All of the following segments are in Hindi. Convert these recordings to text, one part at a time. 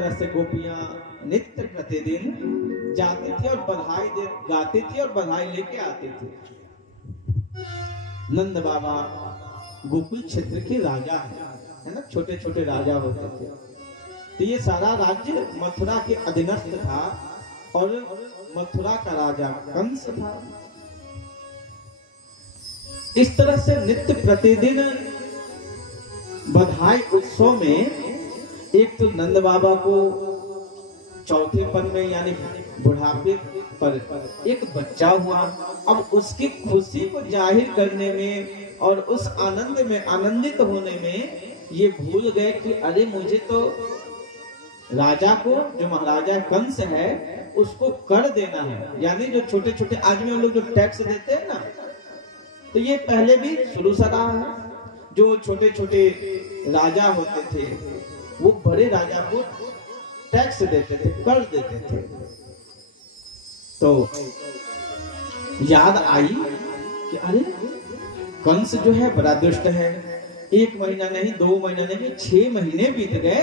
तरह से गोपियां नित्य प्रतिदिन जाती थी और बधाई दे गाती थी और बधाई लेके आती थी। नंद बाबा गोकुल क्षेत्र के राजा है ना, छोटे छोटे राजा होते थे। तो ये सारा राज्य मथुरा के अधीनस्थ था और मथुरा का राजा कंस था। इस तरह से नित्य प्रतिदिन बधाई उत्सव में एक तो नंद बाबा को चौथेपन में यानी बुढ़ापे पर एक बच्चा हुआ। अब उसकी खुशी को जाहिर करने में और उस आनंद में आनंदित होने में ये भूल गए कि अरे मुझे तो राजा को, जो महाराजा कंस है, उसको कर देना है। यानी जो छोटे छोटे आदमी लोग जो टैक्स देते हैं ना, तो ये पहले भी शुरू से रहा है। जो छोटे छोटे राजा होते थे वो बड़े राजा को टैक्स देते थे, कर देते थे। तो याद आई कि अरे कंस जो है बड़ा दुष्ट है। 1 महीना नहीं, 2 महीना नहीं, 6 महीने बीत गए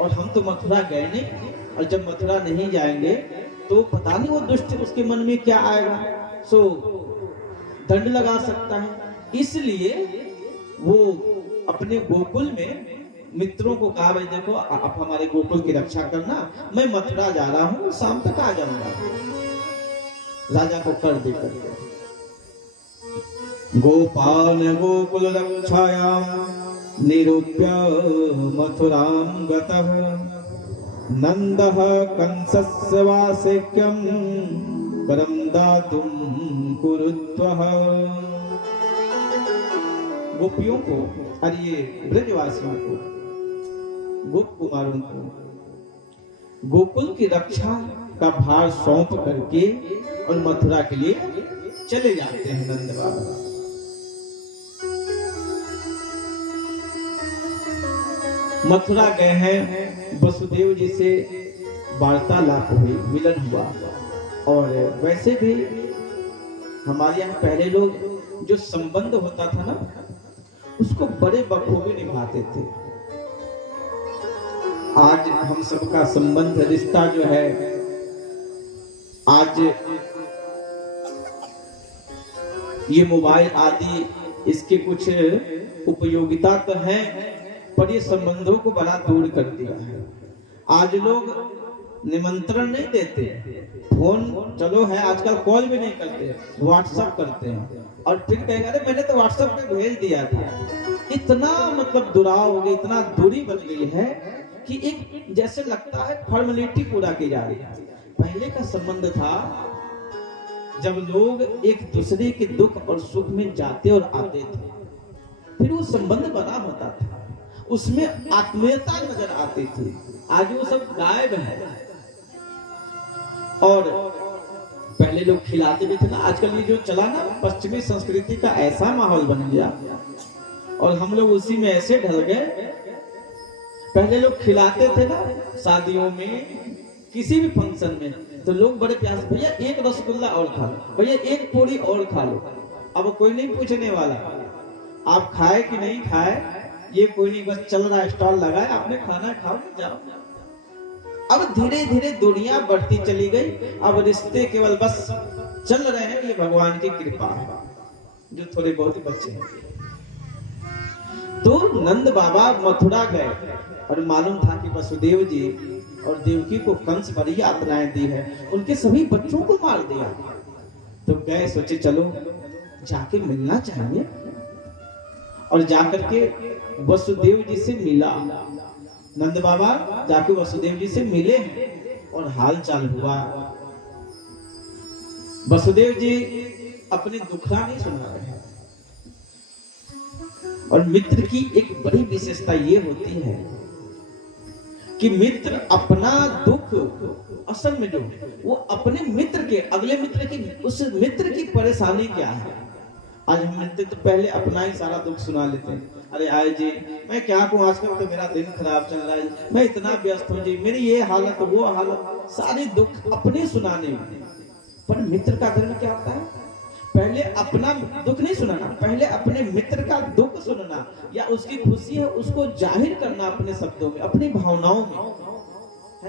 और हम तो मथुरा गए नहीं। और जब मथुरा नहीं जाएंगे तो पता नहीं वो दुष्ट उसके मन में क्या आएगा, सो दंड लगा सकता है। इसलिए वो अपने गोकुल में मित्रों को कहा, भाई देखो आप हमारे गोकुल की रक्षा करना, मैं मथुरा जा रहा हूँ, शाम तक आ जाऊंगा। राजा को कर दे कर गोपाल गोकुल रक्षायाम निरूप्य मथुरां गतः नंदः कंसस्य वासेक्यं परं दातुं कुरुत्वः। गोपियों को और ये ब्रजवासियों को, गोप कुमारों को गोकुल की रक्षा का भार सौंप करके और मथुरा के लिए चले जाते हैं नंद बाबा। मथुरा गए हैं, वसुदेव जी से वार्तालाप हुई, मिलन हुआ। और वैसे भी हमारे यहाँ पहले लोग जो संबंध होता था ना, उसको बड़े बखूबी निभाते थे। आज हम सबका संबंध, रिश्ता जो है, आज ये मोबाइल आदि इसके कुछ उपयोगिता तो है, पर ये संबंधों को बड़ा दूर कर दिया है। आज लोग निमंत्रण नहीं देते, फोन चलो है, आजकल कॉल भी नहीं करते, व्हाट्सएप करते हैं। और फिर कहेगा अरे मैंने तो व्हाट्सएप पे भेज दिया था। इतना मतलब दुराव हो गया, इतना दूरी बन गई है कि एक जैसे लगता है फॉर्मेलिटी पूरा की जा रही है। पहले का संबंध था जब लोग एक दूसरे के दुख और सुख में जाते और आते थे, फिर वो संबंध बना होता था, उसमें आत्मीयता नजर आती थी। आज वो सब गायब है। और पहले लोग खिलाते भी थे ना, आजकल ये जो चला ना पश्चिमी संस्कृति का ऐसा माहौल बन गया और हम लोग उसी में ऐसे ढल गए। पहले लोग खिलाते थे ना, शादियों में, किसी भी फंक्शन में, तो लोग बड़े प्यार से, भैया एक रसगुल्ला और खा लो, भैया एक पूरी और खा लो। अब कोई नहीं पूछने वाला आप खाए कि नहीं खाए, ये कोई नहीं, बस चल रहा है, स्टॉल लगाए, आपने खाना खाओ जाओ। अब धीरे धीरे दुनिया बढ़ती चली गई। अब रिश्ते केवल बस चल रहे हैं, ये भगवान की कृपा है, जो थोड़े बहुत ही बच्चे हैं। तो नंद बाबा मथुरा गए और मालूम था कि वसुदेव जी और देवकी को कंस बड़ी यातनाएं दी है, उनके सभी बच्चों को मार दिया। तो गए, सोचे चलो जाके मिलना चाहिए। और जाकर के वसुदेव जी से मिला। नंद बाबा जाके वसुदेव जी से मिले और हाल चाल हुआ। वसुदेव जी अपने दुखड़ा नहीं सुना रहे। और मित्र की एक बड़ी विशेषता ये होती है कि मित्र अपना दुख, असल में जो वो अपने मित्र के, अगले मित्र की, उस मित्र की परेशानी क्या है। आज हम मिलते तो पहले अपना ही सारा दुख सुना लेते हैं। अरे आए जी, मैं क्या कहूँ, आजकल तो मेरा दिन खराब चल रहा है, मैं इतना व्यस्त हूँ जी, मेरी ये हालत वो हालत, सारे दुख अपने सुनाने में। पर मित्र का धर्म क्या होता है, पहले अपना दुख नहीं सुनाना, पहले अपने मित्र का दुख सुनना, या उसकी खुशी है उसको जाहिर करना अपने शब्दों में, अपनी भावनाओं में,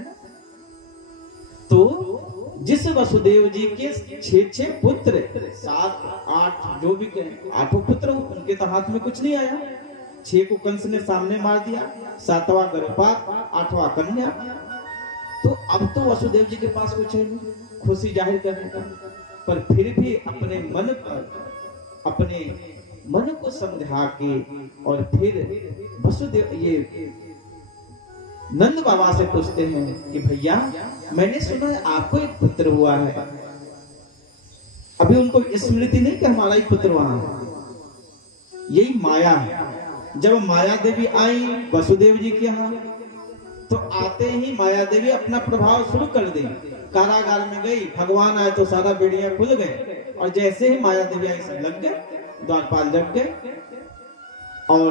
तो जिस वसुदेव जी के 6 पुत्र, 7 8 जो भी कहें, 8 पुत्र, उनके तो हाथ में कुछ नहीं आया। 6 को कंस ने सामने मार दिया, 7वां गर्भपात, 8वां कन्या। तो अब तो वसुदेव जी के पास कुछ है नहीं खुशी जाहिर करने का, पर फिर भी अपने मन को समझा के और फिर वसुदेव ये नंद बाबा से पूछते हैं कि भैया मैंने सुना है आपको एक पुत्र हुआ है। अभी उनको स्मृति नहीं कि हमारा एक पुत्र वहां है। यही माया है। जब माया देवी आई वसुदेव जी के यहाँ, तो आते ही माया देवी अपना प्रभाव शुरू कर दी। कारागार में गई, भगवान आए तो सारा बेड़ियां खुल गए, और जैसे ही माया देवी आई सब लग गए, द्वारपाल लग गए, और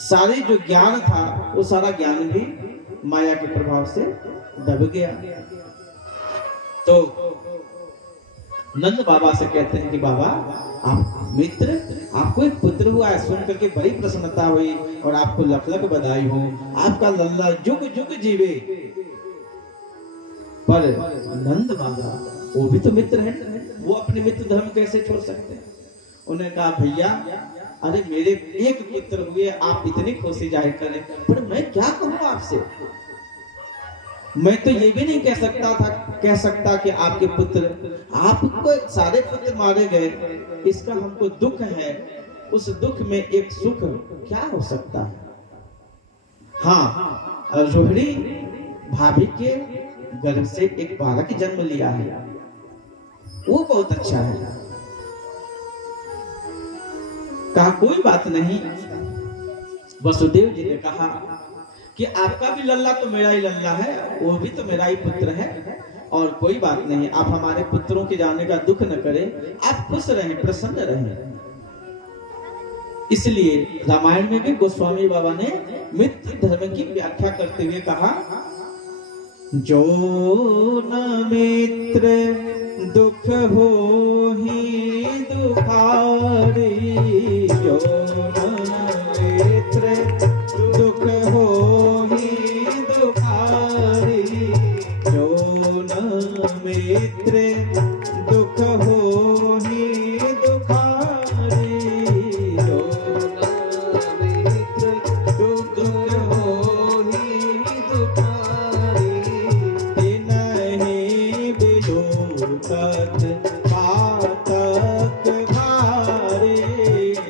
सारे जो ज्ञान था वो सारा ज्ञान भी माया के प्रभाव से दब गया। तो नंद बाबा से कहते हैं कि बाबा आप मित्र, आपको एक पुत्र हुआ है, सुन करके बड़ी प्रसन्नता हुई और आपको लख लख बधाई हो, आपका लल्ला जुग जुग जीवे। पर नंद बाबा वो भी तो मित्र है, वो अपने मित्र धर्म कैसे छोड़ सकते हैं। उन्होंने कहा भैया अरे मेरे एक पुत्र हुए, आप इतनी खुशी जाहिर करें, पर मैं क्या कहूँ आपसे। मैं तो ये भी नहीं कह सकता कि आपके पुत्र, आपको सारे पुत्र मारे गए, इसका हमको दुख है, उस दुख में एक सुख क्या हो सकता है। हाँ, रोहिणी भाभी के गर्भ से एक बालक जन्म लिया है, वो बहुत अच्छा है। कहा कोई बात नहीं। वसुदेव जी ने कहा कि आपका भी लल्ला तो मेरा ही लल्ला है, वो भी तो मेरा ही पुत्र है, और कोई बात नहीं, आप हमारे पुत्रों के जाने का दुख न करें, आप खुश रहें, प्रसन्न रहें। इसलिए रामायण में भी गोस्वामी बाबा ने मित्र धर्म की व्याख्या करते हुए कहा, जो न मित्र दुख हो ही दुखारी, जो न मित्र दुख हो ही दुखारी, जो न मित्र दुख हो ही दुखारी, जो न मित्र दुख हो ही दुखारी, तिनहि बिलोकत पातक भारी,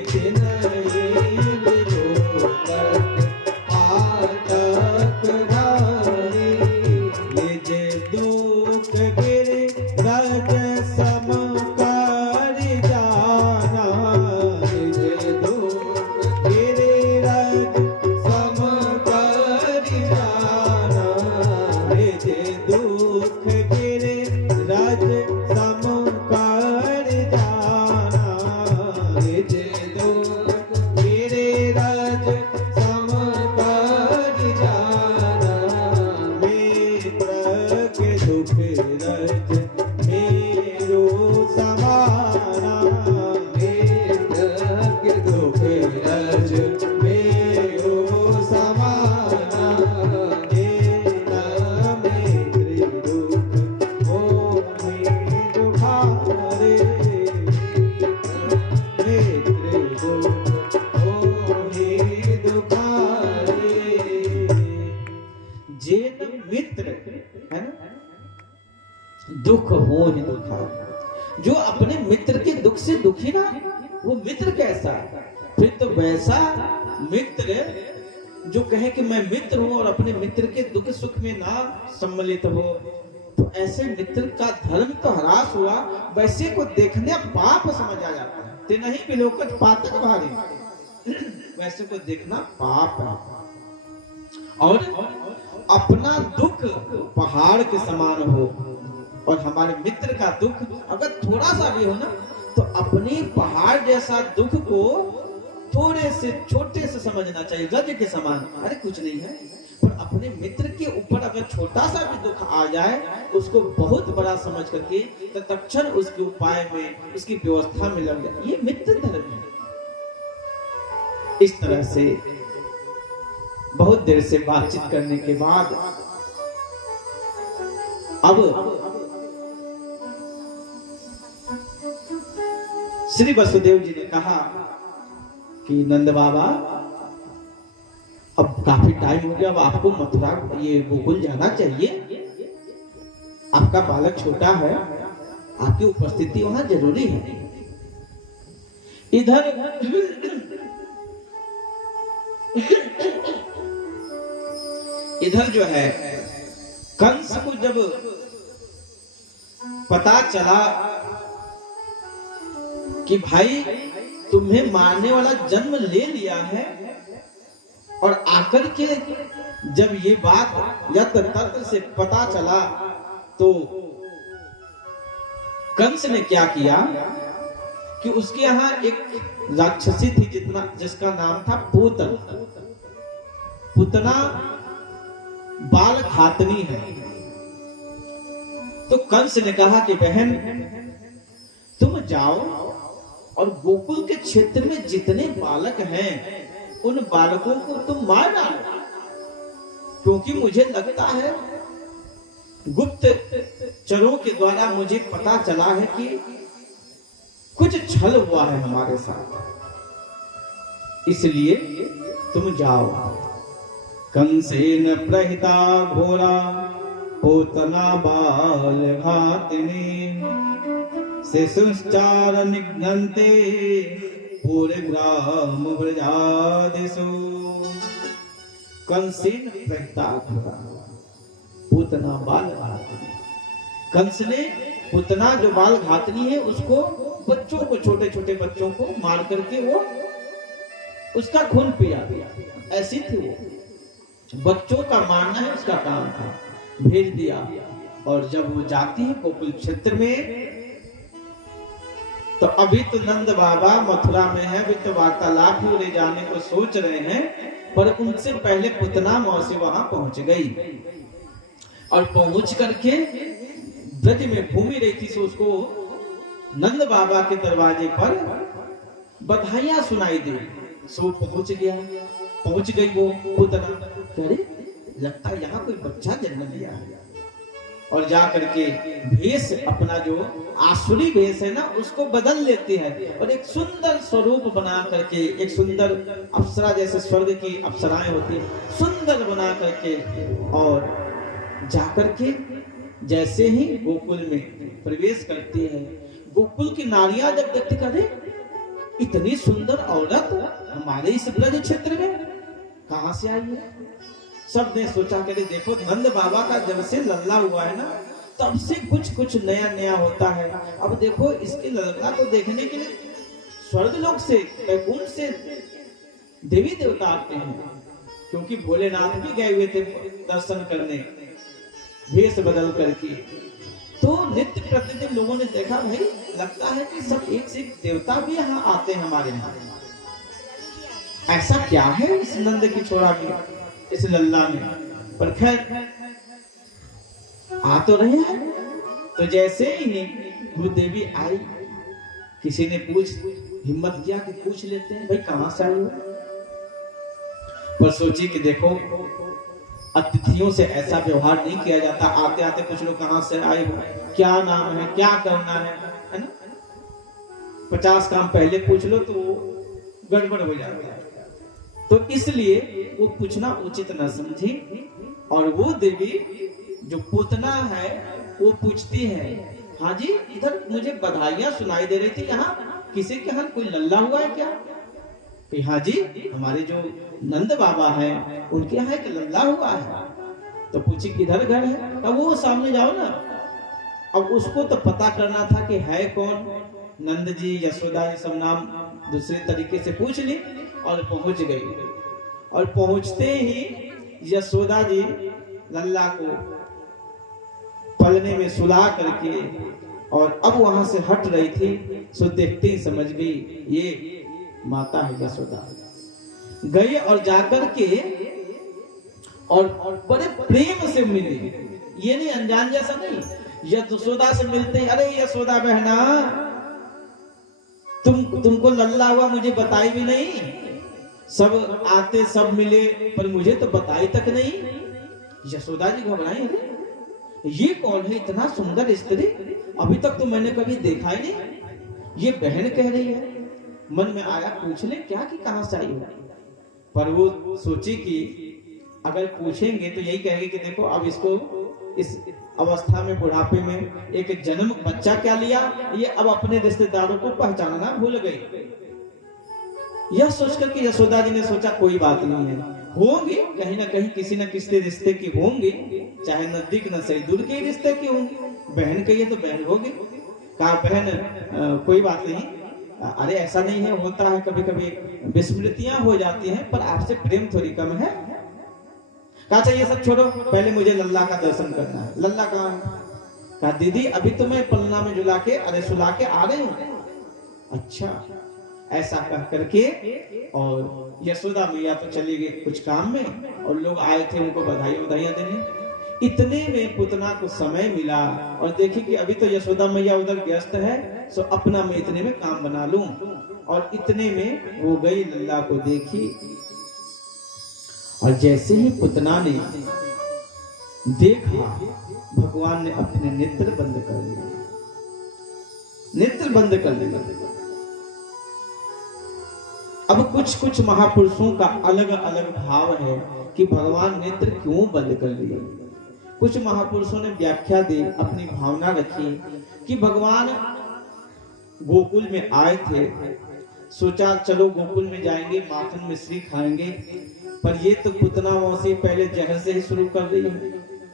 तिनहि बिलोकत पातक भारी, निज दुख गिरि रज सम कर जाना, निज दुख गिरि रज सम कर जाना, निज दुख गिरि रज सम कर जाना, निज दुख गिरि रज सम कर जाना, मित्र के दुख रज मेरो समाना, मित्र के दुख रज मेरो समाना, तेरा मित्र दुख होहि दुखारे, मित्र दुख होहि दुखारे। जेन मित्र है ना, दुख हो ही दुखारे। जो अपने मित्र के दुख से दुखी ना, वो मित्र कैसा। फिर तो वैसा मित्र जो कहे कि मैं मित्र हूं और अपने मित्र के दुख सुख में ना सम्मिलित हो, तो ऐसे मित्र का धर्म तो ह्रास हुआ, वैसे को देखने पाप समझा जाता है। ते नहीं बिलोकत पातक भारी, वैसे को देखना पाप है। और अपना दुख पहाड़ के समान हो, और हमारे मित्र का दुख अगर थोड़ा सा भी हो ना, तो अपने पहाड़ जैसा दुख को थोड़े से छोटे से समझना चाहिए, गज के समान, अरे कुछ नहीं है। पर अपने मित्र के ऊपर अगर छोटा सा भी दुख आ जाए, उसको बहुत बड़ा समझ करके तत्क्षण उसके उपाय में, उसकी व्यवस्था में लग जाए, ये मित्र धर्म है। इस तरह से बहुत देर से बातचीत करने के बाद अब श्री वसुदेव जी ने कहा कि नंद बाबा अब काफी टाइम हो गया, अब आपको मथुरा ये गोकुल जाना चाहिए, आपका बालक छोटा है, आपकी उपस्थिति वहां जरूरी है। इधर इधर जो है कंस को जब पता चला कि भाई तुम्हें मारने वाला जन्म ले लिया है, और आकर के जब ये बात यत्र तत्र से पता चला तो कंस ने क्या किया कि उसके यहाँ एक राक्षसी थी जिसका नाम था पूतना बाल घातनी है। तो कंस ने कहा कि बहन तुम जाओ और गोकुल के क्षेत्र में जितने बालक हैं उन बालकों को तुम मार डालो, क्योंकि मुझे लगता है गुप्त चरों के द्वारा मुझे पता चला है कि कुछ छल हुआ है हमारे साथ, इसलिए तुम जाओ। कंसेन प्रहिता घोरा पूतना बाल घातिनी शिशुश्चार निघ्नन्ते पूरे ग्राम व्रजादिषु। कंसेन प्रहिता घोरा पूतना बाल घातिनी, कंस ने पूतना जो बाल घातनी है उसको, बच्चों को, छोटे छोटे बच्चों को मार करके वो उसका खून पिया, ऐसी थी वो, बच्चों का मारना है उसका काम था, भेज दिया। और जब वो जाती है गोकुल क्षेत्र में, तो अभी तो नंद बाबा मथुरा में है, अभी तो वार्तालाप हो ले जाने को सोच रहे हैं, पर उनसे पहले पूतना मौसी वहां पहुंच गई, और पहुंच करके ब्रज में घूमी रही थी, सो उसको नंद बाबा के दरवाजे पर बधाइयां सुनाई दी, सो पहुंच गई वो पूतना, अरे लगता है यहाँ कोई बच्चा जन्म लिया है, और जा करके भेष अपना जो आसुरी भेष है ना उसको बदल लेते हैं, और एक सुंदर स्वरूप बना करके, एक सुंदर अप्सरा जैसे स्वर्ग की अप्सराएं होती है, सुंदर बना करके, और जाकर के जैसे ही गोकुल में प्रवेश करती है, गोकुल की नारियां जब देखती करे इतनी सुंदर औरत हमारे इस ब्रज क्षेत्र में कहां से आई है, सब ने सोचा कि देखो नंद बाबा का जब से लल्ला हुआ है ना तब से कुछ नया नया होता है। अब देखो इसके लल्ला को देखने के लिए स्वर्ग लोक से, वैकुंठ से देवी देवता आते हैं, क्योंकि भोलेनाथ भी गए हुए थे दर्शन करने भेष बदल करके। तो नित्य प्रतिदिन लोगों ने देखा भाई लगता है कि सब एक से एक देवता भी यहाँ आते हैं हमारे यहाँ, ऐसा क्या है इस नंद की छोरा में, इस लल्ला में। पर खैर आ तो रहे हैं। तो जैसे ही भूदेवी आई, किसी ने हिम्मत किया कि पूछ लेते हैं भाई कहां से आई हो, पर सोची कि देखो अतिथियों से ऐसा व्यवहार नहीं किया जाता, आते आते कुछ लोग कहां से आए हो, क्या नाम है, क्या करना है ना, 50 काम पहले पूछ लो तो गड़बड़ हो जाता है। तो इसलिए वो पूछना उचित न समझी, और वो देवी जो पूतना है वो पूछती है, हाँ जी इधर मुझे बधाइयां सुनाई दे रही थी, यहाँ किसी के यहाँ कोई लल्ला हुआ है क्या? कि हाँ जी हमारे जो नंद बाबा हैं उनके यहाँ एक लल्ला हुआ है। तो पूछी किधर घर है? अब वो सामने जाओ ना। अब उसको तो पता करना था कि है कौन, नंद जी यशोदा जी सब नाम दूसरे तरीके से पूछ ली और पहुंच गई। और पहुंचते ही यशोदा जी लल्ला को पलने में सुला करके और अब वहां से हट रही थी, सो देखते ही समझ गई ये माता है यशोदा। गए और जाकर के और बड़े प्रेम से मिले, ये नहीं अनजान जैसा नहीं, यशोदा से मिलते हैं, अरे यशोदा बहना तुमको लल्ला हुआ मुझे बताई भी नहीं, सब आते सब मिले पर मुझे तो बताई तक नहीं। यशोदा जी घबराई, ये कौन है इतना सुंदर स्त्री, अभी तक तो मैंने कभी देखा ही नहीं, ये बहन कह रही है। मन में आया पूछ ले क्या कि कहां से आई हो, पर वो सोची कि अगर पूछेंगे तो यही कहेंगे कि देखो अब इसको इस अवस्था में, बुढ़ापे में एक जन्म बच्चा क्या लिया, ये अब अपने रिश्तेदारों को पहचानना भूल गई। यह सोचकर के यशोदा जी ने सोचा कोई बात नहीं है, होंगे कहीं ना कहीं किसी न किसी रिश्ते की होंगे, चाहे नजदीक न सही दूर के रिश्ते की होंगी, बहन कहिए तो बहन होगी। कहा बहन कोई बात नहीं, अरे ऐसा नहीं है, होता है कभी कभी विस्मृतियां हो जाती हैं, पर आपसे प्रेम थोड़ी कम है। कहा अच्छा ये सब छोड़ो, पहले मुझे लल्ला का दर्शन करना है। लल्ला कहाँ है? कहा दीदी अभी तो मैं पलना में सुला के आ रही हूँ। अच्छा, ऐसा कह करके और यशोदा मैया तो चली गई कुछ काम में, और लोग आए थे उनको बधाइयां देने। इतने में पुतना को समय मिला और देखी कि अभी तो यशोदा मैया उधर व्यस्त है, सो अपना मैं इतने में काम बना लूं, और इतने में वो गई लल्ला को देखी, और जैसे ही पुतना ने देखा भगवान ने अपने नेत्र बंद कर लिए, नेत्र बंद कर लिए। अब कुछ कुछ महापुरुषों का अलग अलग भाव है कि भगवान नेत्र क्यों बंद कर लिए। कुछ महापुरुषों ने व्याख्या दी, अपनी भावना रखी कि भगवान गोकुल में आए थे, सोचा चलो गोकुल में जाएंगे, माखन मिश्री खाएंगे, पर ये तो पुतना मौसी पहले जहर से ही शुरू कर रही है,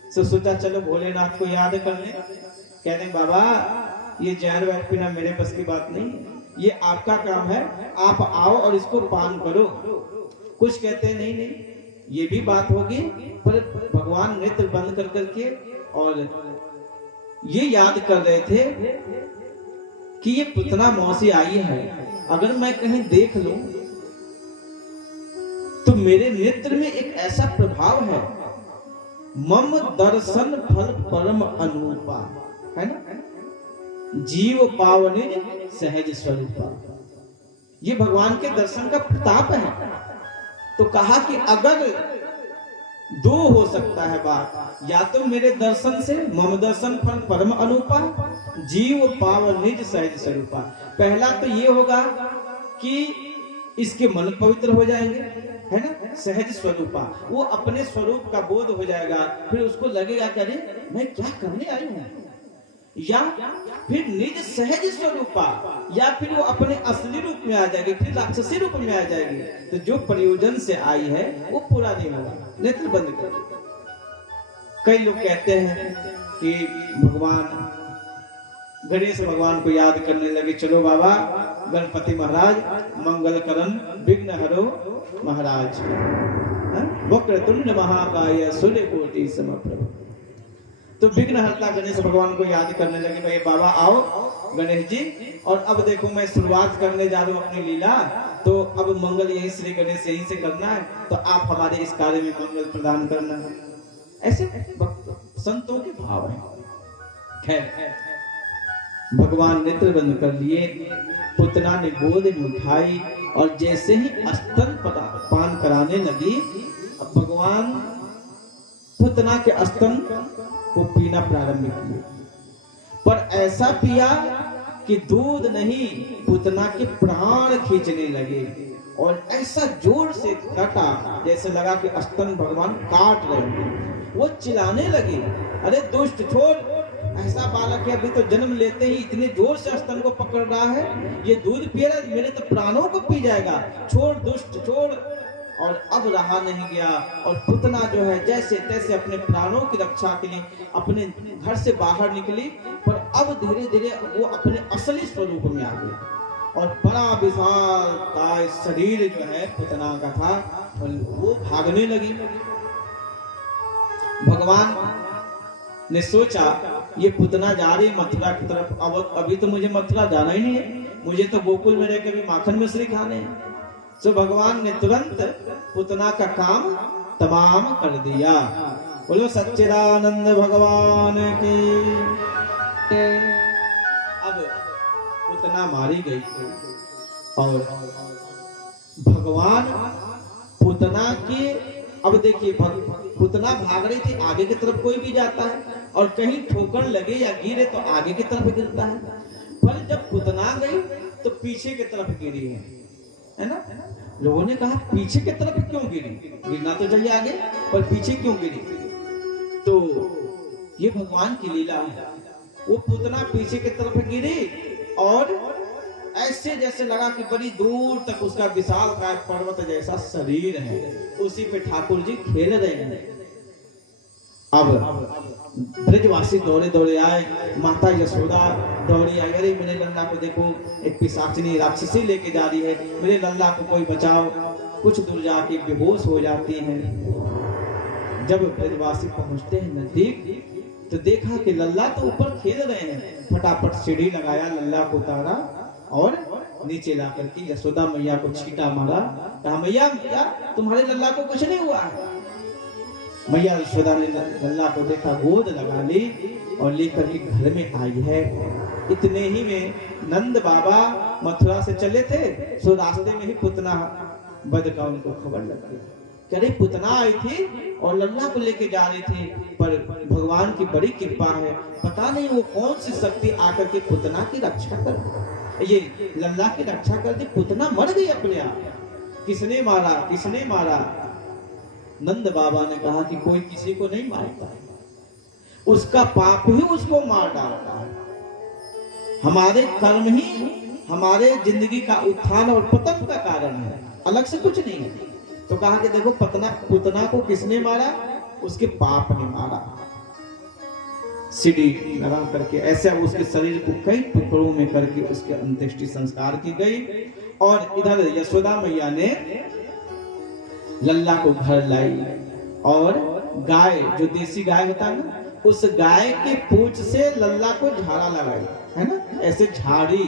तो सोचा चलो भोलेनाथ को याद कर ले। कहते हैं बाबा ये जहर वहर पीना मेरे बस की बात नहीं, ये आपका काम है, आप आओ और इसको पान करो। कुछ कहते हैं नहीं नहीं ये भी बात होगी, पर भगवान नेत्र बंद कर करके और ये याद कर रहे थे कि ये पुतना मौसी आई है, अगर मैं कहीं देख लूं तो मेरे नेत्र में एक ऐसा प्रभाव है, मम दर्शन फल परम अनुपा, है ना, जीव पावने सहज स्वरूपा। ये भगवान के दर्शन का प्रताप है। तो कहा कि अगर दो हो सकता है बात, या तो मेरे दर्शन से मम दर्शन फल परम अनुपा, जीव पाव निज सहज स्वरूपा। पहला तो ये होगा कि इसके मन पवित्र हो जाएंगे, है ना, सहज स्वरूपा, वो अपने स्वरूप का बोध हो जाएगा, फिर उसको लगेगा कि अरे मैं क्या करने आई हूं, या फिर निज सहज स्वरूपा, या फिर वो अपने असली रूप में आ जाएगी, फिर राक्षसी रूप में आ जाएगी। तो जो प्रयोजन से आई है वो पूरा नहीं होगा, नेत्र बंद कर। कई लोग कहते हैं कि भगवान गणेश भगवान को याद करने लगे, चलो बाबा गणपति महाराज मंगल करण विघ्न हरो महाराज, वक्रतुंड महाकाय सूर्यकोटि समप्रभ। तो विघ्नहर्ता गणेश भगवान को याद करने लगे, भाई बाबा आओ गणेश जी, और अब देखो मैं शुरुआत करने जा रहा हूँ अपनी लीला, तो अब मंगल यही श्री गणेश यहीं से करना है, तो आप हमारे इस कार्य में मंगल प्रदान करना है। ऐसे संतों के भाव है। खैर भगवान नेत्र बंद कर लिए, पुतना ने गोद में उठाई और जैसे ही स्तन पान कराने लगी, भगवान पुतना के स्तन को पीना प्रारंभ किया, पर ऐसा पिया कि दूध नहीं पुतना के प्राण खींचने लगे, और ऐसा जोर से काटा जैसे लगा कि स्तन भगवान काट रहे हैं। वो चिल्लाने लगे, अरे दुष्ट छोड़, ऐसा बालक है अभी तो जन्म लेते ही इतने जोर से स्तन को पकड़ रहा है, ये दूध पी रहा है, मेरे तो प्राणों को पी जाएगा, छोड़ दुष्ट छोड़। और अब रहा नहीं गया, और पुतना जो है जैसे तैसे अपने प्राणों की रक्षा के लिए अपने घर से बाहर निकली, पर अब धीरे धीरे वो अपने असली स्वरूप में आ गई, और बड़ा विशाल काय शरीर जो है पुतना का था, वो भागने लगी। भगवान ने सोचा ये पुतना जा रही मथुरा की तरफ, अब अभी तो मुझे मथुरा जाना ही नहीं है, मुझे तो गोकुल में रह के भी माखन मिश्री खाने हैं। तो भगवान ने तुरंत पुतना का काम तमाम कर दिया। बोलो सच्चिदानंद भगवान की। अब पुतना मारी गई और भगवान पुतना के, अब देखिए पुतना भाग रही थी, आगे की तरफ कोई भी जाता है और कहीं ठोकर लगे या गिरे तो आगे की तरफ गिरता है, पर जब पुतना गई तो पीछे की तरफ गिरी है ना। लोगों ने कहा पीछे की तरफ क्यों गिरी, गिरना तो चाहिए आगे, पर पीछे क्यों गिरी। तो ये भगवान की लीला है। वो पुतना पीछे की तरफ गिरी और ऐसे जैसे लगा कि बड़ी दूर तक उसका विशाल काय पर्वत जैसा शरीर है, उसी पे ठाकुर जी खेल रहे हैं। अब ब्रजवासी दौड़े दौड़े आए, माता यशोदा दौड़ी आई, अरे मेरे लल्ला को देखो, एक पिशाचिनी राक्षसी लेके जा रही है, मेरे लल्ला को कोई बचाओ। कुछ दूर जाके बेहोश हो जाती हैं। जब ब्रजवासी पहुंचते हैं नजदीक तो देखा कि लल्ला तो ऊपर खेल रहे हैं। फटाफट सीढ़ी लगाया, लल्ला को उतारा और नीचे ला करके यशोदा मैया को छींटा मारा। कहा मैया तुम्हारे लल्ला को कुछ नहीं हुआ। मैया यशोदा ने लल्ला को देखा, गोद लगा ली और लेकर के घर में आई है। इतने ही में नंद बाबा मथुरा से चले थे, सो रास्ते में ही पुतना वध का उनको खबर लग गई। अरे पुतना आई थी और लल्ला को लेके जा रही थी, पर भगवान की बड़ी कृपा है, पता नहीं वो कौन सी शक्ति आकर के पुतना की रक्षा कर दी, ये लल्ला की रक्षा कर दी। पुतना मर गई अपने आप। किसने मारा, किसने मारा? नंद बाबा ने कहा कि कोई किसी को नहीं मारता, उसका पाप ही उसको मार डालता है। हमारे कर्म ही हमारे जिंदगी का उत्थान और पतन का कारण है, अलग से कुछ नहीं है। तो कहा कि देखो पुतना को किसने मारा? उसके पाप ने मारा। सीढ़ी लगा करके ऐसे उसके शरीर को कई टुकड़ों में करके उसके अंत्येष्टि संस्कार की गई। और इधर यशोदा मैया ने लल्ला को घर लाई और गाय, जो देसी गाय होता है ना, उस गाय के पूंछ से लल्ला को झाड़ा लगाई, है ना, ऐसे झाड़ी।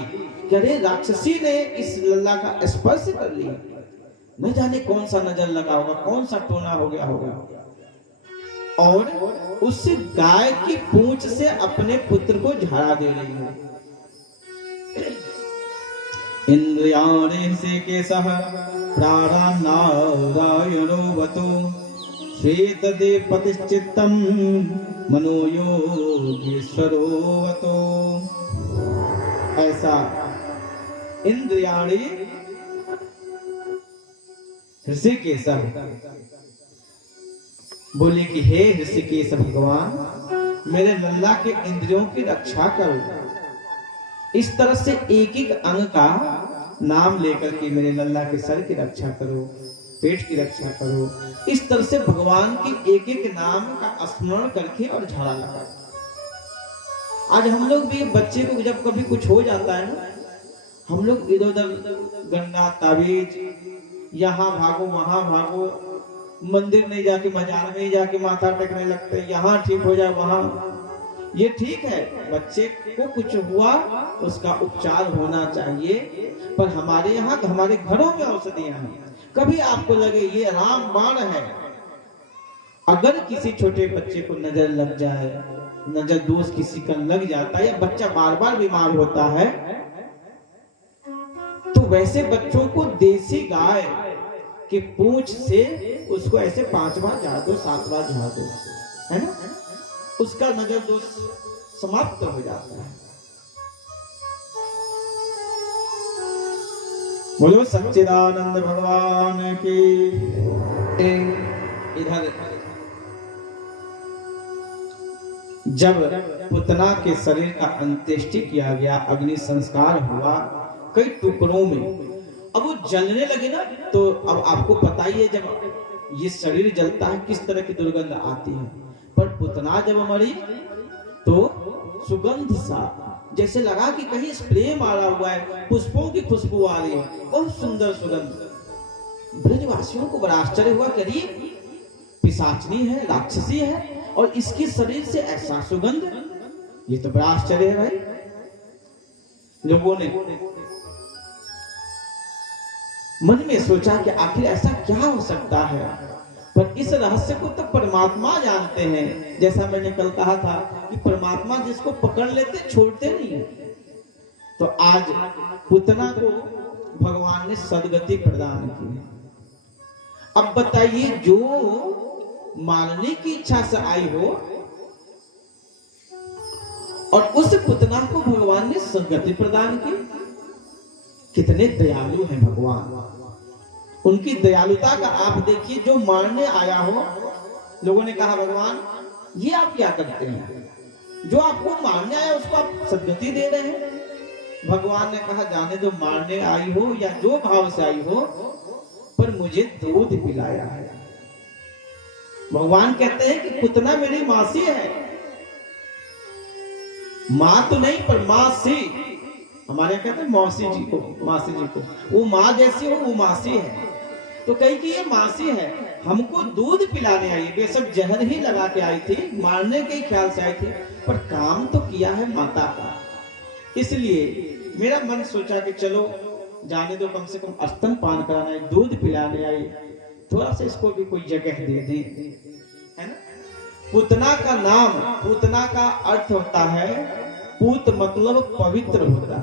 अरे राक्षसी ने इस लल्ला का स्पर्श कर लिया, न जाने कौन सा नजर लगा होगा, कौन सा टोना हो गया होगा। और उस गाय की पूंछ से अपने पुत्र को झाड़ा दे रही है। इंद्रियाणि से केशः प्राणानारायणो वतो श्वेतदेवपतिश्चित्तं मनोयोगीश्वरो वतो। ऐसा इंद्रियाणि ऋषिकेश बोले कि हे ऋषिकेश भगवान, मेरे लल्ला के इंद्रियों की रक्षा करो। इस तरह से एक एक अंग का नाम लेकर के मेरे लल्ला के सर की रक्षा करो, पेट की रक्षा करो। इस तरह से भगवान के एक एक नाम का स्मरण करके और झाड़ा लगा। आज हम लोग भी बच्चे को जब कभी कुछ हो जाता है ना, हम लोग इधर उधर गंगा ताबीज, यहाँ भागो वहां भागो, मंदिर नहीं जाके मजार में जाके माथा टेकने लगते, यहाँ ठीक हो जाए वहां। ये ठीक है, बच्चे को कुछ हुआ उसका उपचार होना चाहिए, पर हमारे यहाँ हमारे घरों में औषधियां हैं। कभी आपको लगे ये रामबाण है, अगर किसी छोटे बच्चे को नजर लग जाए, नजर दोष किसी का लग जाता है, या बच्चा बार बार बीमार होता है, तो वैसे बच्चों को देसी गाय के पूंछ से उसको ऐसे 5 बार झाड़ दो, 7 बार झाड़ दो, है ना, उसका नजर दोष समाप्त हो जाता है। बोलो सच्चिदानंद भगवान की। इधर जब पुतना के शरीर का अंत्येष्टि किया गया, अग्नि संस्कार हुआ कई टुकड़ों में, अब वो जलने लगे ना, तो अब आपको पता ही है जब ये शरीर जलता है किस तरह की दुर्गंध आती है। पर पुतना जब मरी तो सुगंध सा जैसे लगा कि कहीं स्प्रे मारा हुआ है, पुष्पों की खुशबू आ रही है, बहुत सुंदर सुगंध। ब्रजवासियों को बड़ा आश्चर्य हुआ, करिए पिशाचनी है, राक्षसी है, और इसके शरीर से ऐसा सुगंध, ये तो बड़ा आश्चर्य है भाई। लोगों ने मन में सोचा कि आखिर ऐसा क्या हो सकता है, पर इस रहस्य को तो परमात्मा जानते हैं। जैसा मैंने कल कहा था कि परमात्मा जिसको पकड़ लेते छोड़ते नहीं है। तो आज पुतना को भगवान ने सदगति प्रदान की। अब बताइए, जो मारने की इच्छा से आई हो और उस पुतना को भगवान ने सद्गति प्रदान की। कितने दयालु हैं भगवान। उनकी दयालुता का आप देखिए, जो मारने आया हो, लोगों ने कहा भगवान ये आप क्या करते हैं, जो आपको मारने आया उसको आप सद्गति दे रहे हैं। भगवान ने कहा जाने दो, मारने आई हो या जो भाव से आई हो, पर मुझे दूध पिलाया है। भगवान कहते हैं कि पुतना मेरी मासी है, मां तो नहीं पर मासी। हमारे यहाँ कहते हैं मौसी जी को, मासी जी को, वो माँ जैसी हो वो मासी है। तो कही कि ये मासी है, हमको दूध पिलाने आई, बेशक जहर ही लगा के आई थी, मारने के ख्याल से आई थी, पर काम तो किया है माता का। इसलिए मेरा मन सोचा कि चलो जाने दो, कम से कम स्तन पान कराना है, दूध पिलाने आई, थोड़ा सा इसको भी कोई जगह दे दे, है ना। पूतना का नाम, पूतना का अर्थ होता है, पूत मतलब पवित्र होता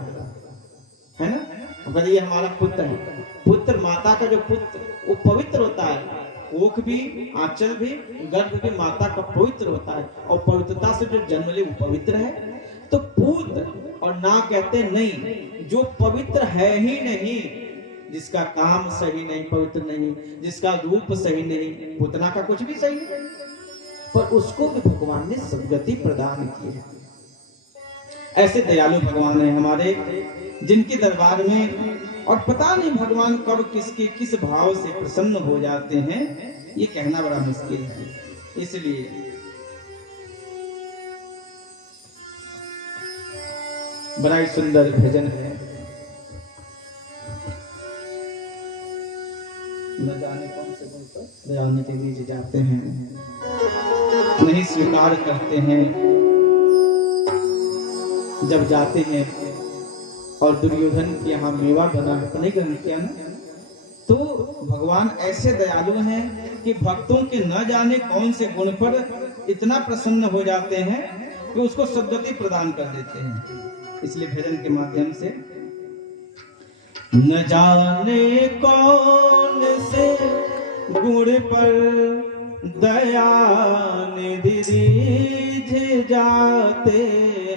है ना। ये हमारा पुत्र है, पुत्र माता का जो पुत्र वो पवित्र होता है। कोख भी, आंचल भी, गर्भ भी माता का पवित्र होता है, और पवित्रता से जो जन्म ले वो पवित्र है। तो पूत और ना कहते नहीं, जो पवित्र है ही नहीं, जिसका काम सही नहीं, पवित्र नहीं, जिसका रूप सही नहीं, पुतना का कुछ भी सही नहीं, पर उसको भी भगवान ने सद्गति प्रदान की है। ऐसे दयालु भगवान है हमारे, जिनके दरबार में और पता नहीं भगवान कब किसके किस भाव से प्रसन्न हो जाते हैं, ये कहना बड़ा मुश्किल है। इसलिए बड़ा ही सुंदर भजन है। न जाने कौन से बोलकर दयालु के बीच जाते हैं, नहीं स्वीकार करते हैं। जब जाते हैं और दुर्योधन के यहाँ मेवा बना है, तो नहीं ग्रहण किया ना, तो भगवान ऐसे दयालु हैं कि भक्तों के न जाने कौन से गुण पर इतना प्रसन्न हो जाते हैं कि उसको सद्गति प्रदान कर देते हैं। इसलिए भजन के माध्यम से न जाने कौन से गुण पर दया निधि रीझ जाते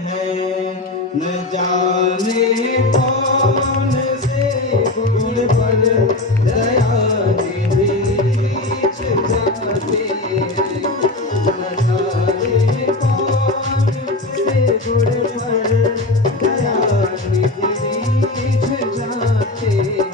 हैं, न जाने कौन से गुण पर दया निधि रीझ जाते हैं, न जाने कौन से गुण पर दया निधि रीझ जाते हैं।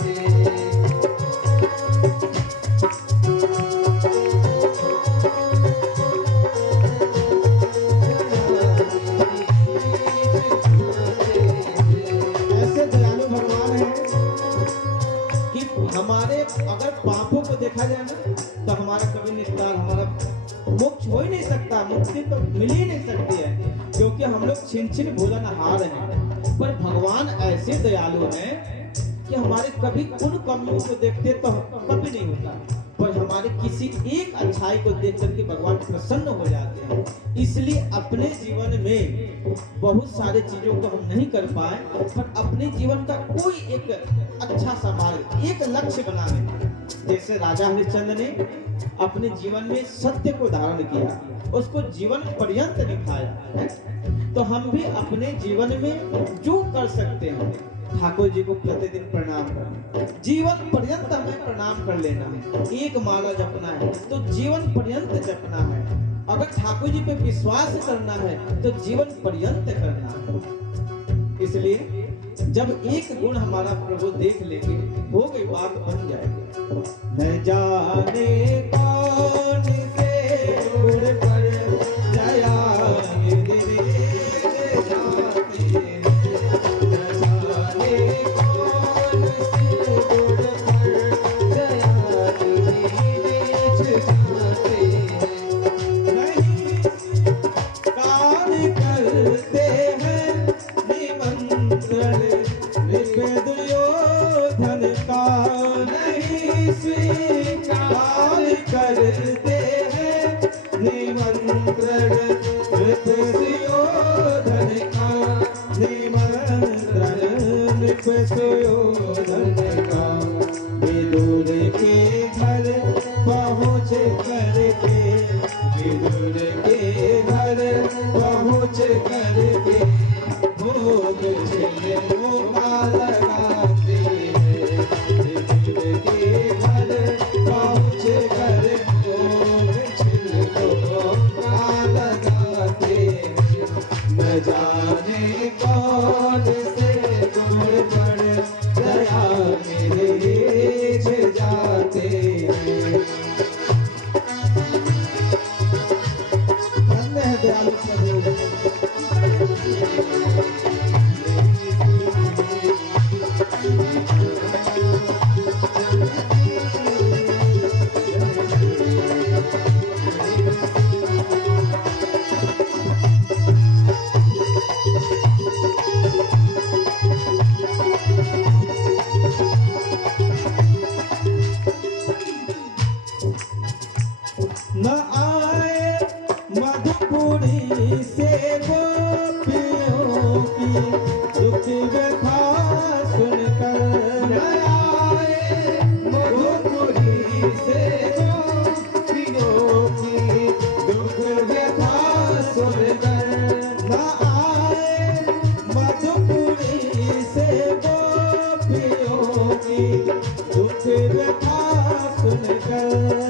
हमारे अगर पापों को देखा जाए ना, तो हमारा कभी निस्तार, हमारा मोक्ष हो ही नहीं सकता, मुक्ति तो मिल ही नहीं सकती है, क्योंकि हम लोग छिन छिन भोजनहार हैं। पर भगवान ऐसे दयालु हैं कि हमारे कभी उन कमियों को देखते तो कभी नहीं होता, पर हमारे किसी एक अच्छाई को देख करके भगवान प्रसन्न हो जाते हैं। इसलिए अपने जीवन में बहुत सारे चीजों को हम नहीं कर पाए, पर अपने जीवन का कोई एक अच्छा सा मार्ग, एक लक्ष्य बनाने, जैसे राजा हरिश्चंद्र ने अपने जीवन में सत्य को धारण किया, उसको जीवन पर्यंत निभाया, तो हम भी अपने जीवन में जो कर सकते हैं, ठाकुर जी को प्रतिदिन प्रणाम करना, जीवन पर्यंत हमें प्रणाम कर लेना है। एक माला जपना है तो जीवन पर्यंत जपना है। अगर ठाकुर जी पे विश्वास करना है तो जीवन पर्यंत करना है। इसलिए जब एक गुण हमारा प्रभु देख लेंगे, हो गई बात, बन जाएगी। न जाने कौन से गुण पर दया विदुर के घर पहुँच करके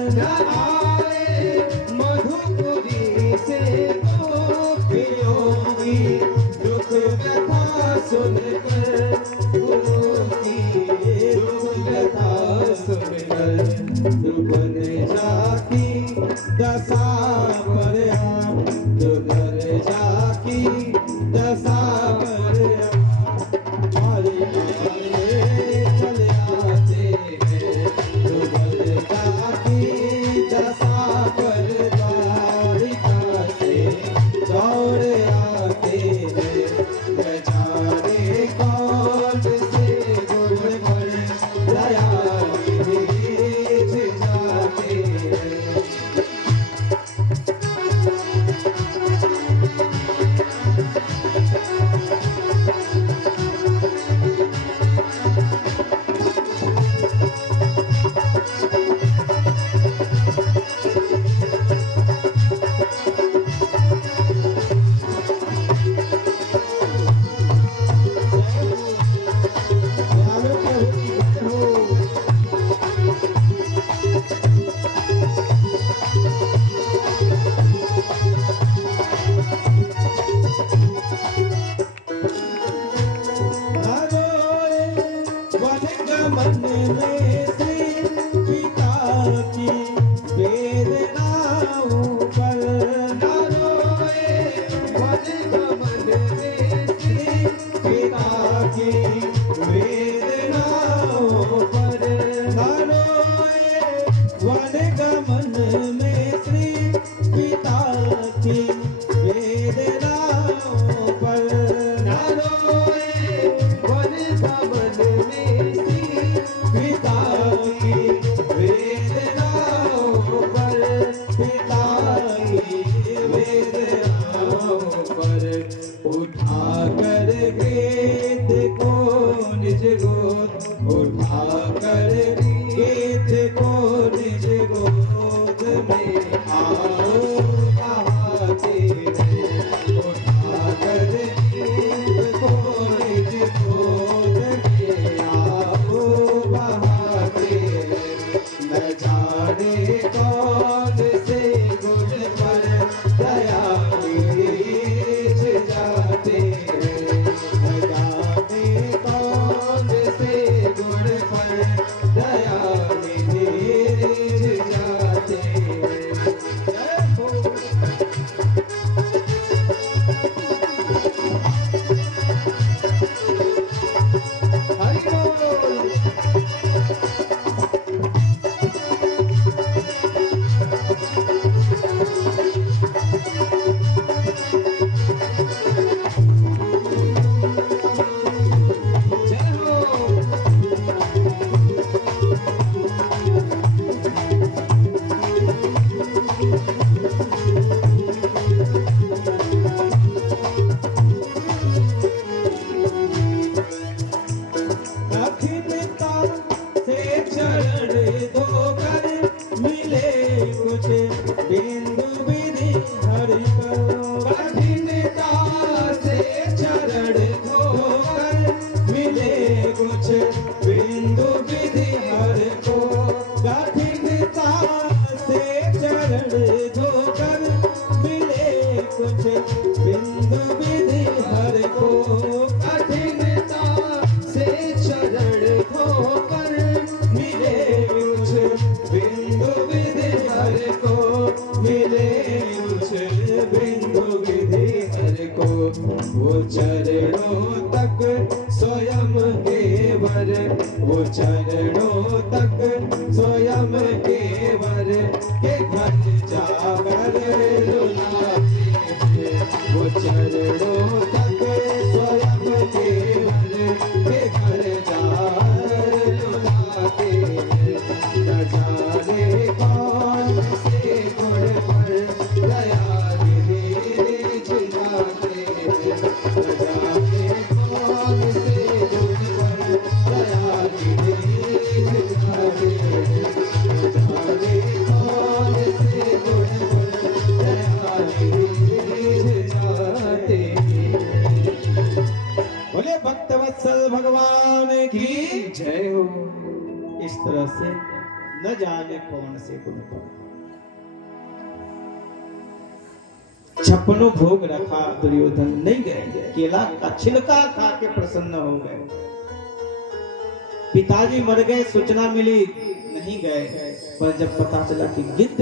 न आए मधुपुरी से गोपियों दुख कथा सुनकर गुरु की दुख कथा सुनकर दुर्गन जाकी दशा पर आप दुर्गन जाकी दशा पर हरे हरे चले आते हैं दुर्गन जाकी दशा पर द्वारिका से दौड़ आते हैं बेचारे कौन से गुण पर दया जाते हैं। मन में से पिता की वेदनाओं पर न रोए मन में से पिता की वेदनाओं पर न रोए मन में से पिता की वेदनाओं पर न रोए मन में पिता की वेदनाओं पर पिता की वेदनाओं पर उठा कर गेत को निज गोद उठा कर गेत को निज गोद में आओ बहाते हैं उठा कर गेत को निज गोद में आओ बहाते न जाने कौन से गुण पर दया बीज जाते न जाने कौन से गुण पर दया बीज जाते हरि बोल। कठिनता से चरण धोकर मिले कुछ बिंदु विधि हरि को कठिनता से चरण धोकर मिले कुछ बिंदु विधि हरि को कठिनता से चरण धोकर मिले कुछ बिंदु विधि हरि को कठिनता से चरण धोकर मिले कुछ बिंदु विधि हरि को मिले कुछ बिंदु विधि हरि को वो चरणों तक स्वयं केवर वो चरणों तक स्वयं केवर के घर जाकर रुलाते हैं वो चरणों तक स्वयं केवर के घर जाकर रुलाते हैं न जाने कौन से गुण पर दया बीज जाते हैं न जाने कौन से गुण पर दया बीज जाते हैं न जाने कौन से गुण पर दया बीज जाते हैं। बोले भक्तवत्सल भगवान की जय हो। इस तरह से न जाने कौन से गुण पर। छप्पनों भोग रखा दुर्योधन नहीं गए, केला का छिलका खा के प्रसन्न हो गए। पिताजी मर गए सूचना मिली, नहीं गए। पर जब पता चला कि गिद्ध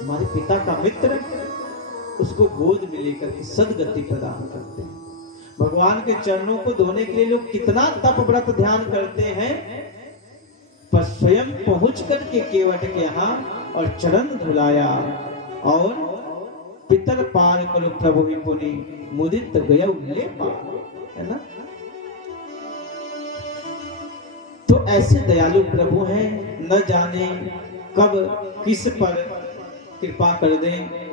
हमारे पिता का मित्र, उसको गोद में लेकर के सदगति प्रदान करते हैं। भगवान के चरणों को धोने के लिए लोग कितना तप व्रत ध्यान करते हैं, पर स्वयं पहुंच करके केवट के यहाँ और चरण धुलाया और पितर पार करो प्रभु विपुनि मुदित गया ले पार, है ना। तो ऐसे दयालु प्रभु हैं, न जाने कब किस पर कृपा कर दें।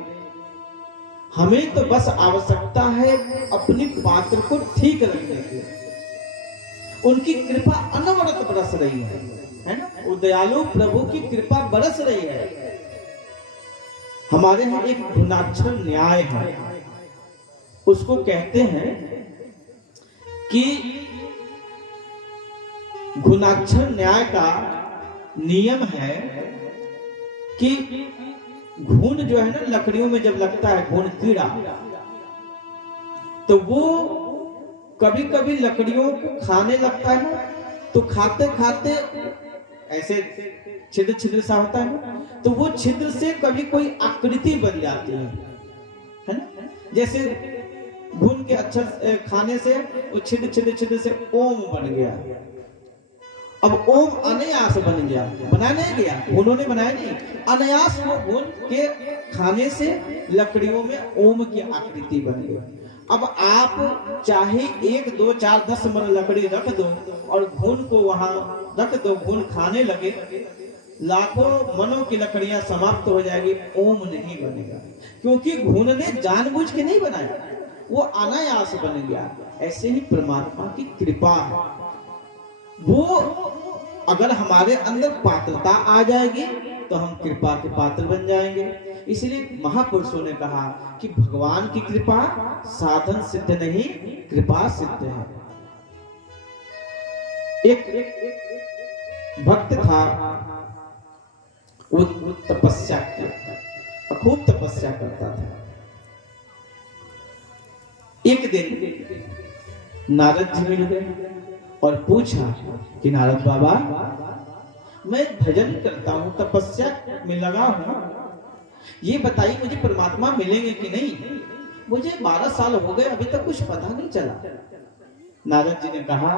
हमें तो बस आवश्यकता है अपने पात्र को ठीक रखने की। उनकी कृपा अनवरत बरस रही है ना। वो दयालु प्रभु की कृपा बरस रही है। हमारे यहाँ एक गुणाक्षर न्याय है, उसको कहते हैं कि गुणाक्षर न्याय का नियम है कि घून जो है ना लकड़ियों में जब लगता है घून कीड़ा, तो वो कभी कभी लकड़ियों को खाने लगता है ना, तो खाते खाते ऐसे छिद्र छिद्र सा होता है ना, तो वो छिद्र से कभी कोई आकृति बन जाती है ना। जैसे घून के अक्षर खाने से वो छिद्र छिद्र छिद्र से ओम बन गया। अब ओम अनायास बन गया, बनाया नहीं गया, उन्होंने बनाया नहीं, अनायास वो घून के खाने से लकड़ियों में ओम की आकृति बन गई। अब आप चाहे 1, 2, 4, 10 मन लकड़ी रख दो और घून को वहां रख दो, घून खाने लगे, लाखों मनों की लकड़ियां समाप्त हो जाएगी, ओम नहीं बनेगा, क्योंकि घून ने जानबूझ के नहीं बनाया, वो अनायास बन गया। ऐसे ही परमात्मा की कृपा है, वो अगर हमारे अंदर पात्रता आ जाएगी तो हम कृपा के पात्र बन जाएंगे। इसलिए महापुरुषों ने कहा कि भगवान की कृपा साधन सिद्ध नहीं, कृपा सिद्ध है। एक भक्त था, वो तपस्या करता, खूब तपस्या करता था। एक दिन नारद जी मिल गए और पूछा कि नारद बाबा, मैं भजन करता हूँ, तपस्या में लगा हूँ, ये बताइए मुझे परमात्मा मिलेंगे कि नहीं? मुझे 12 साल हो गए, अभी तक कुछ पता नहीं चला। नारद जी ने कहा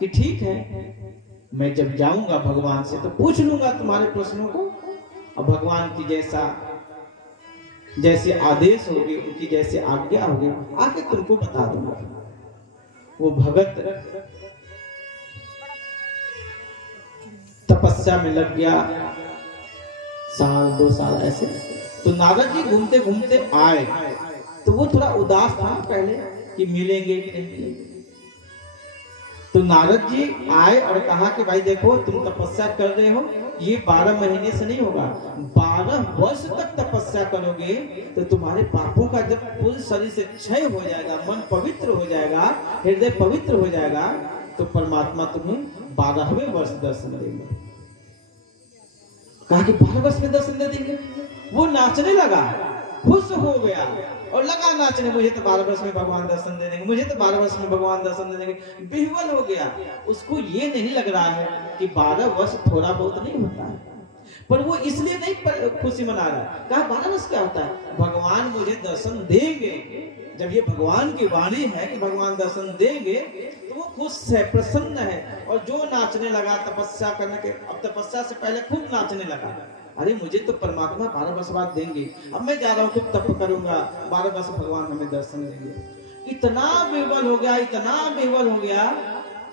कि ठीक है, मैं जब जाऊंगा भगवान से तो पूछ लूंगा तुम्हारे प्रश्नों को, और भगवान की जैसे आदेश होगी, उनकी जैसे आज्ञा होगी, आके तुमको बता दूंगा। वो भगत तपस्या में लग गया, 1 2 साल ऐसे। तो नारद जी घूमते घूमते आए, तो वो थोड़ा उदास था पहले कि मिलेंगे कि नहीं। तो नारद जी आए और कहा कि भाई देखो, तुम तपस्या कर रहे हो, ये 12 महीने से नहीं होगा, 12 वर्ष तक तपस्या करोगे तो तुम्हारे पापों का जब पूरे शरीर से क्षय हो जाएगा, मन पवित्र हो जाएगा, हृदय पवित्र हो जाएगा, तो परमात्मा तुम्हें 12वें वर्ष दर्शन देंगे। कहा कि 12 वर्ष में दर्शन दे देंगे। वो नाचने लगा, खुश हो गया और लगा नाचने, मुझे तो 12 वर्ष में भगवान दर्शन दे देंगे, मुझे तो 12 वर्ष में भगवान दर्शन दे देंगे। बिहवल हो गया। उसको ये नहीं लग रहा है कि 12 वर्ष थोड़ा बहुत नहीं होता है, पर वो इसलिए नहीं खुशी मना रहा। कहा 12 वर्ष क्या होता है, भगवान मुझे दर्शन देंगे। जब ये भगवान की वाणी है कि भगवान दर्शन देंगे, तो वो खुश है, प्रसन्न है। और जो नाचने लगा तपस्या करने के, अब तपस्या से पहले खूब नाचने लगा, अरे मुझे तो परमात्मा 12 वर्ष बाद देंगे, अब मैं जा रहा हूँ, खूब तप करूंगा, 12 वर्ष भगवान हमें दर्शन देंगे। इतना बेवल हो गया, इतना बेवल हो गया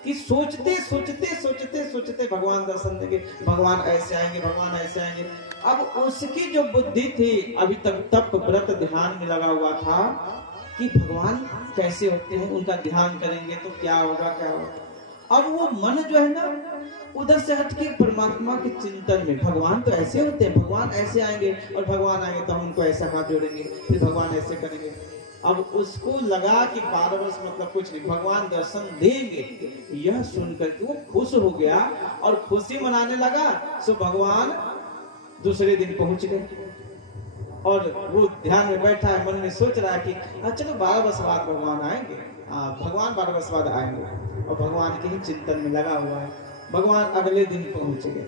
कि सोचते सोचते सोचते सोचते भगवान दर्शन देंगे, भगवान ऐसे आएंगे, भगवान ऐसे आएंगे। अब उसकी जो बुद्धि थी, अभी तक तप व्रत ध्यान में लगा हुआ था कि भगवान कैसे होते हैं, उनका ध्यान करेंगे तो क्या होगा, क्या होगा। अब वो मन जो है ना, उधर से हट के परमात्मा के चिंतन में, भगवान तो ऐसे होते हैं, भगवान ऐसे आएंगे, और भगवान आएंगे तो हम उनको ऐसा हाथ जोड़ेंगे, फिर भगवान ऐसे करेंगे। अब उसको लगा कि 12 वर्ष मतलब कुछ नहीं, भगवान दर्शन देंगे। यह सुनकर के वो खुश हो गया और खुशी मनाने लगा। सो भगवान दूसरे दिन पहुंच गए और वो ध्यान में बैठा है, मन में सोच रहा है कि चलो 12 वर्ष बाद भगवान आएंगे, भगवान 12 वर्ष बाद आएंगे, और भगवान के ही चिंतन में लगा हुआ है। भगवान अगले दिन पहुंच गए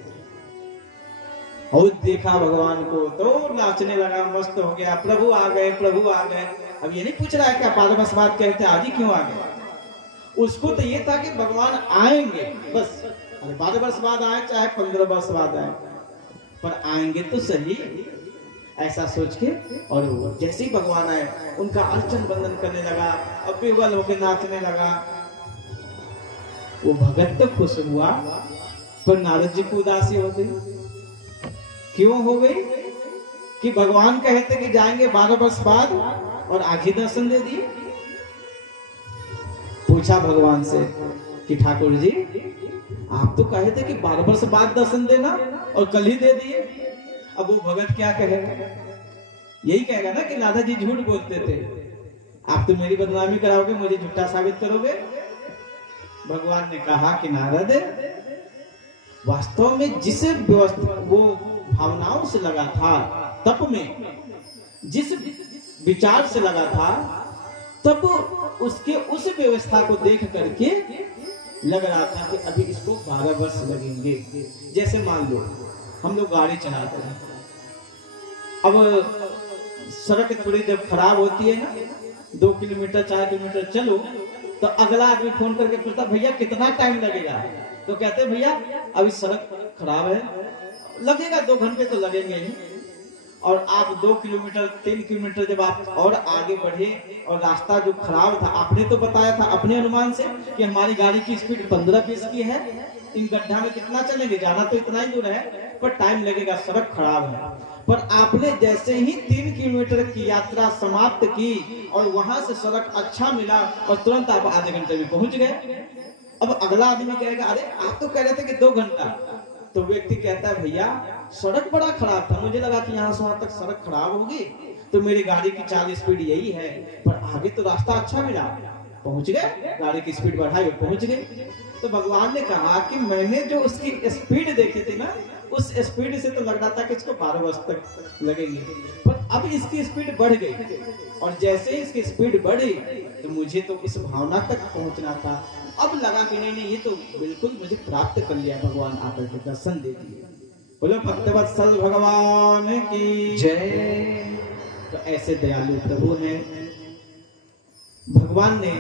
और देखा भगवान को तो नाचने लगा, मस्त हो गया, प्रभु आ गए, प्रभु आ गए। अब ये नहीं पूछ रहा है क्या 12 वर्ष बाद कहते आज ही क्यों आ गए। उसको तो ये था कि भगवान आएंगे बस, 12 वर्ष बाद आए चाहे 15 वर्ष बाद आए, पर आएंगे तो सही, ऐसा सोच के। और जैसे ही भगवान आए उनका अर्चन बंदन करने लगा, अब विह्वल होकर नाचने लगा। वो भगत तो खुश हुआ, पर नारद जी को उदासी हो गई। क्यों हो गई कि भगवान कहते कि जाएंगे 12 वर्ष बाद और आज ही दर्शन दे दिए। पूछा भगवान से कि ठाकुर जी आप तो कहे थे कि 12 वर्ष बाद दर्शन देना और कल ही दे दिए। अब वो भगत क्या कहेगा, यही कहेगा ना कि नारद जी झूठ बोलते थे, आप तो मेरी बदनामी कराओगे, मुझे झूठा साबित करोगे। भगवान ने कहा कि नारद वास्तव में जिसे वो भावनाओं से लगा था, तप में जिस विचार से लगा था, तब उसके उस व्यवस्था को देख करके लग रहा था कि अभी इसको 12 वर्ष लगेंगे। जैसे मान लो हम लोग गाड़ी चलाते हैं, अब सड़क थोड़ी जब खराब होती है ना, 2 किलोमीटर 4 किलोमीटर चलो तो अगला आदमी फोन करके पूछता भैया कितना टाइम लगेगा, तो कहते भैया अभी सड़क खराब है, लगेगा 2 घंटे तो लगेंगे ही। और आप 2 किलोमीटर 3 किलोमीटर जब आप और आगे बढ़े और रास्ता जो खराब था, आपने तो बताया था अपने अनुमान से कि हमारी गाड़ी की स्पीड 15-20 की है, इन गड्ढा में कितना चलेंगे, जाना तो इतना ही दूर है पर टाइम लगेगा, सड़क खराब है। पर आपने जैसे ही 3 किलोमीटर की यात्रा समाप्त की और वहां से सड़क अच्छा मिला और तुरंत आप आधे घंटे में पहुंच गए। अब अगला आदमी कहेगा अरे आप तो कह रहे थे कि 2 घंटा, तो व्यक्ति कहता है भैया सड़क बड़ा खराब था, मुझे लगा कि यहाँ से वहां तक सड़क खराब होगी तो मेरी गाड़ी की 40 स्पीड यही है, पर आगे तो रास्ता अच्छा मिला, पहुंच गए, गाड़ी की स्पीड बढ़ाई और पहुंच गए। तो भगवान ने कहा कि मैंने जो उसकी स्पीड देखी थी ना, उस स्पीड से तो लग रहा था कि इसको 12 वर्ष तक लगेंगे, पर अब इसकी स्पीड बढ़ गई और जैसे ही इसकी स्पीड बढ़ी तो मुझे तो इस भावना तक पहुंचना था, अब लगा कि नहीं ये तो बिल्कुल मुझे प्राप्त कर लिया, भगवान आकर के दर्शन दे दिए। बोलो भक्तवत्सल भगवान की जय। तो ऐसे दयालु प्रभु ने, भगवान ने